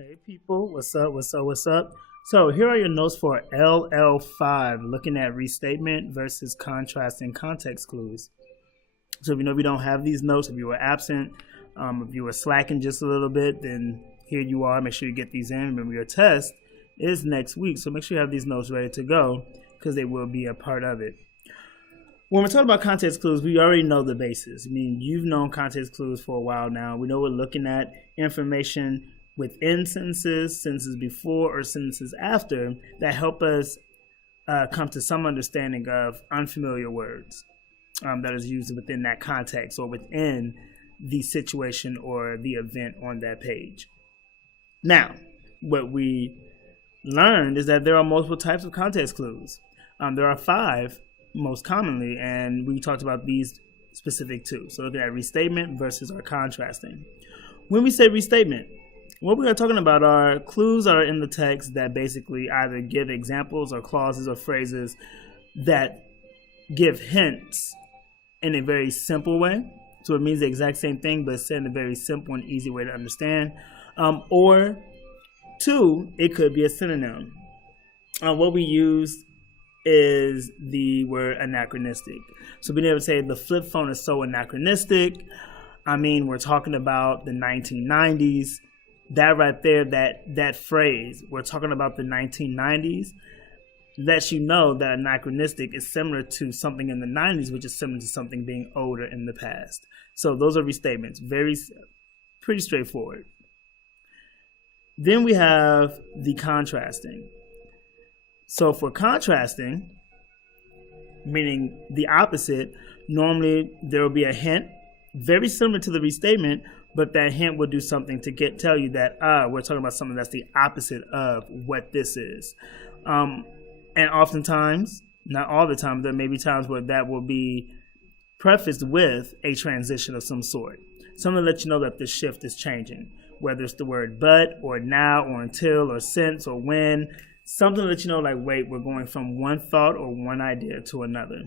Hey people, what's up? What's up? What's up? So here are your notes for LL5, looking at restatement versus contrast and context clues. So if you don't have these notes, if you were absent, if you were slacking just a little bit, then here you are. Make sure you get these in. Remember, your test is next week, so make sure you have these notes ready to go because they will be a part of it. When we're talking about context clues, we already know the basis. I mean, you've known context clues for a while now. We know we're looking at information within sentences, sentences before or sentences after that help us come to some understanding of unfamiliar words that is used within that context or within the situation or the event on that page. Now, what we learned is that there are multiple types of context clues. There are 5 most commonly, and we talked about these specific 2. So looking at restatement versus our contrasting. When we say restatement, what we are talking about are clues that are in the text that basically either give examples or clauses or phrases that give hints in a very simple way. So it means the exact same thing, but said in a very simple and easy way to understand. Or 2, it could be a synonym. What we use is the word anachronistic. So being able to say the flip phone is so anachronistic, I mean, we're talking about the 1990s. That right there, that phrase, we're talking about the 1990s, lets you know that anachronistic is similar to something in the 90s, which is similar to something being older in the past. So those are restatements, pretty straightforward. Then we have the contrasting. So for contrasting, meaning the opposite, normally there will be a hint, very similar to the restatement, but that hint will do something to tell you that we're talking about something that's the opposite of what this is. And oftentimes, not all the time, there may be times where that will be prefaced with a transition of some sort. Something to let you know that the shift is changing, whether it's the word but or now or until or since or when. Something to let you know, like, wait, we're going from one thought or one idea to another.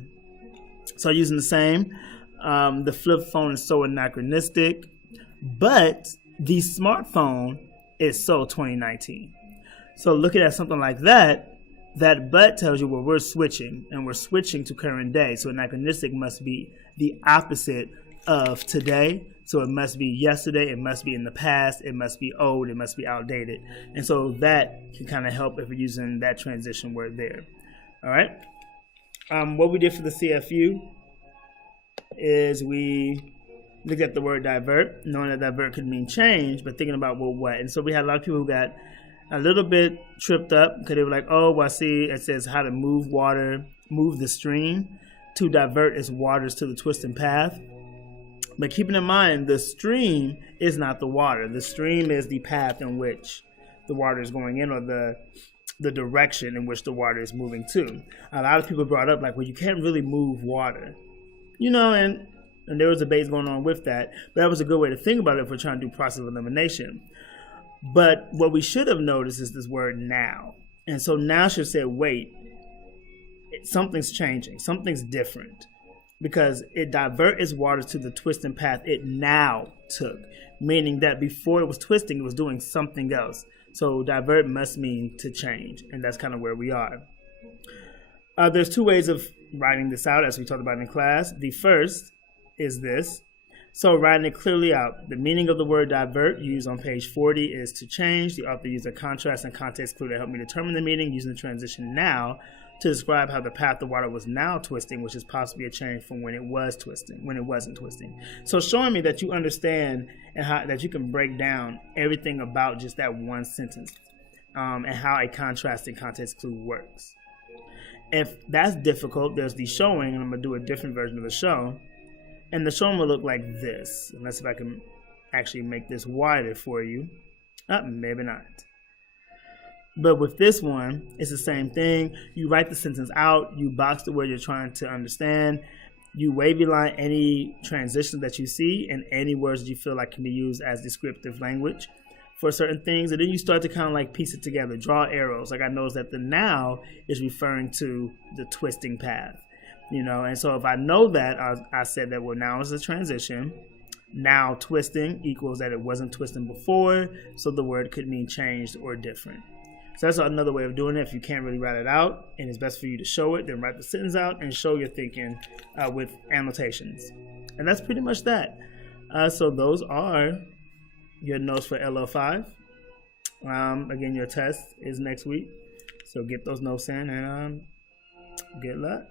So using the same, the flip phone is so anachronistic, but the smartphone is so 2019. So looking at something like that but tells you, well, we're switching, and we're switching to current day. So anachronistic must be the opposite of today. So it must be yesterday, it must be in the past, it must be old, it must be outdated. And so that can kind of help if we're using that transition word there. All right. What we did for the CFU is we looked at the word divert, knowing that divert could mean change, but thinking about, well, what? And so we had a lot of people who got a little bit tripped up because they were like, oh, well, I see it says how to move the stream. To divert its waters to the twisting path. But keeping in mind, the stream is not the water. The stream is the path in which the water is going in, or the direction in which the water is moving to. A lot of people brought up, like, well, you can't really move water. And there was debates going on with that. But that was a good way to think about it if we're trying to do process of elimination. But what we should have noticed is this word now. And so now should say, wait, something's changing. Something's different. Because it divert its waters to the twisting path it now took. Meaning that before it was twisting, it was doing something else. So divert must mean to change. And that's kind of where we are. There's 2 ways of writing this out, as we talked about in class. The first is this. So writing it clearly out. The meaning of the word divert used on page 40 is to change. The author used a contrast and context clue to help me determine the meaning using the transition now to describe how the path of water was now twisting, which is possibly a change from when it wasn't twisting. So showing me that you understand and that you can break down everything about just that one sentence and how a contrast and context clue works. If that's difficult, there's the showing, and I'm going to do a different version of the show. And the showing will look like this. And let's see if I can actually make this wider for you. Maybe not. But with this one, it's the same thing. You write the sentence out. You box the word you're trying to understand. You wavy line any transitions that you see and any words that you feel like can be used as descriptive language for certain things. And then you start to kind of like piece it together, draw arrows. Like I noticed that the now is referring to the twisting path. And so if I know that, I said that, well, now is a transition. Now twisting equals that it wasn't twisting before, so the word could mean changed or different. So that's another way of doing it. If you can't really write it out and it's best for you to show it, then write the sentence out and show your thinking with annotations. And that's pretty much that. So those are your notes for LL5. Again, your test is next week. So get those notes in and good luck.